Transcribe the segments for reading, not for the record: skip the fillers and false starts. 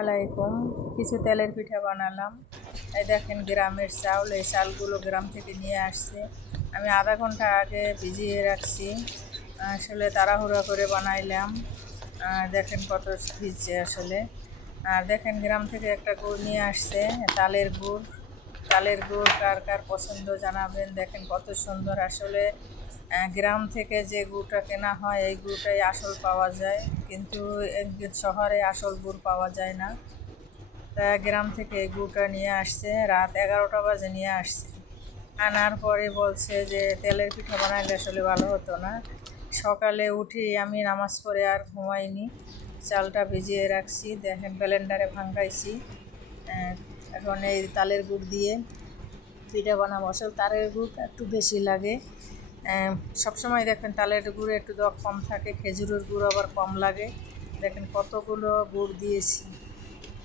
আলাইকুম। কিছু তেলের পিঠা বানালাম। এই দেখেন গ্রামের চাউল, এই চালগুলো গ্রাম থেকে নিয়ে আসছে। আমি আধা ঘন্টা আগে ভিজিয়ে রাখছি, আসলে তাড়াহুড়া করে বানাইলাম। দেখেন কত ভিজছে আসলে। আর দেখেন গ্রাম থেকে একটা গুড় নিয়ে আসছে, তালের গুড়। তালের গুড় কার কার পছন্দ জানাবেন। দেখেন কত সুন্দর আসলে। গ্রাম থেকে যে গুড়টা কেনা হয় এই গুড়টাই আসল পাওয়া যায়, কিন্তু শহরে আসল গুড় পাওয়া যায় না। তা গ্রাম থেকে এই গুড়টা নিয়ে আসছে, রাত 11টা বাজে নিয়ে আসছে। আনার পরে বলছে যে তেলের পিঠা বানাইলে আসলে ভালো হতো না। সকালে উঠি আমি নামাজ পড়ে আর ঘুমাইনি, চালটা ভিজিয়ে রাখছি, দেখেন ব্লেন্ডারে ভাঙাইছি। এখন এই তালের গুড় দিয়ে পিঠা বানাবো। আসলে তালের গুড়টা একটু বেশি লাগে। সবসময় দেখবেন তালের গুড়ে একটু দর কম থাকে, খেজুরের গুড় আবার কম লাগে। দেখেন কতগুলো গুড় দিয়েছি,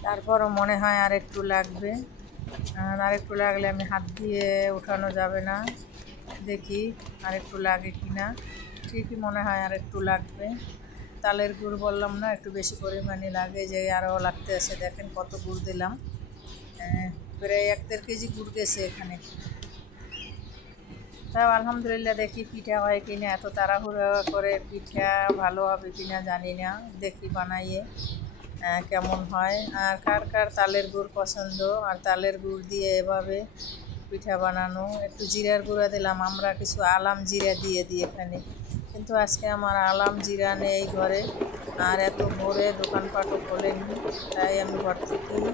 তারপরও মনে হয় আর একটু লাগবে। আর একটু লাগলে আমি হাত দিয়ে উঠানো যাবে না, দেখি আর একটু লাগে কি না। ঠিকই মনে হয় আর একটু লাগবে। তালের গুড় বললাম না, একটু বেশি পরিমাণে লাগে, যে আরও লাগতে আছে। দেখেন কত গুড় দিলাম, প্রায় 1-1.5 কেজি গুড় গেছে এখানে। তাও আলহামদুলিল্লাহ, দেখি পিঠা হয় কিনা। এত তাড়াহুড়া করে পিঠা ভালো হবে কিনা জানি না, দেখি বানাইয়ে কেমন হয়। আর কার কার তালের গুড় পছন্দ, আর তালের গুড় দিয়ে এভাবে পিঠা বানানো। একটু জিরার গুঁড়া দিলাম, আমরা কিছু আলাম জিরা দিয়ে দিই এখানে, কিন্তু আজকে আমার আলাম জিরা নেই ঘরে। আর এত ভোরে দোকানপাটও খোলেনি, তাই আমি ঘর থেকেই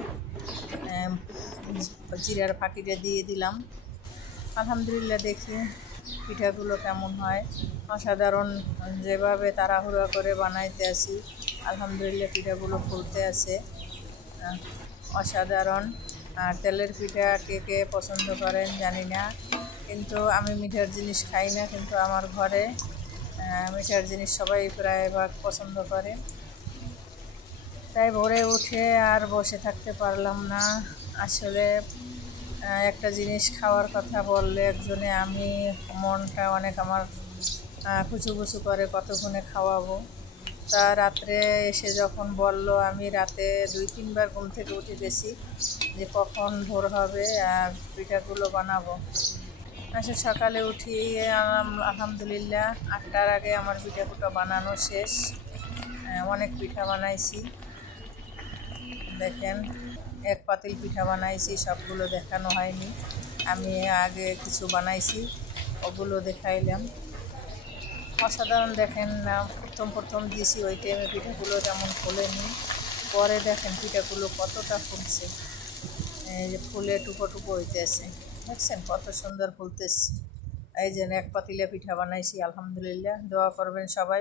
জিরার ফাঁকিটা দিয়ে দিলাম। আলহামদুলিল্লাহ, দেখি পিঠাগুলো কেমন হয়। অসাধারণ, যেভাবে তাড়াহুড়া করে বানাইতে আসি, আলহামদুলিল্লাহ পিঠাগুলো ফুলতে আছে, অসাধারণ। আর তেলের পিঠা কে কে পছন্দ করেন জানি না, কিন্তু আমি মিঠার জিনিস খাই না, কিন্তু আমার ঘরে মিঠার জিনিস সবাই প্রায় ভাগ পছন্দ করে। তাই ভোরে উঠে আর বসে থাকতে পারলাম না আসলে। একটা জিনিস খাওয়ার কথা বললে একজনে, আমি মনটা অনেক আমার কুচু করে কতক্ষণে খাওয়াবো। তা রাত্রে এসে যখন বলল, আমি রাতে 2-3 বার ঘুম থেকে উঠে গেছি যে কখন ভোর হবে আর পিঠাগুলো বানাবো। আসলে সকালে উঠি আলহামদুলিল্লাহ 8টার আগে আমার পিঠাগুলো বানানো শেষ। অনেক পিঠা বানাইছি, দেখেন 1 পাতিল পিঠা বানাইছি, সবগুলো দেখানো হয়নি। আমি আগে কিছু বানাইছি, ওগুলো দেখাইলাম। অসাধারণ, দেখেন প্রথম দিয়েছি ওই টাইমে পিঠাগুলো তেমন ফোলেনি, পরে দেখেন পিঠাগুলো কতটা ফুলছে, এই যে ফুলে টুপো হইতেছে, দেখছেন কত সুন্দর ফুলতেছে। এই যে 1 পাতিলা পিঠা বানাইছি, আলহামদুলিল্লাহ। দোয়া করবেন সবাই।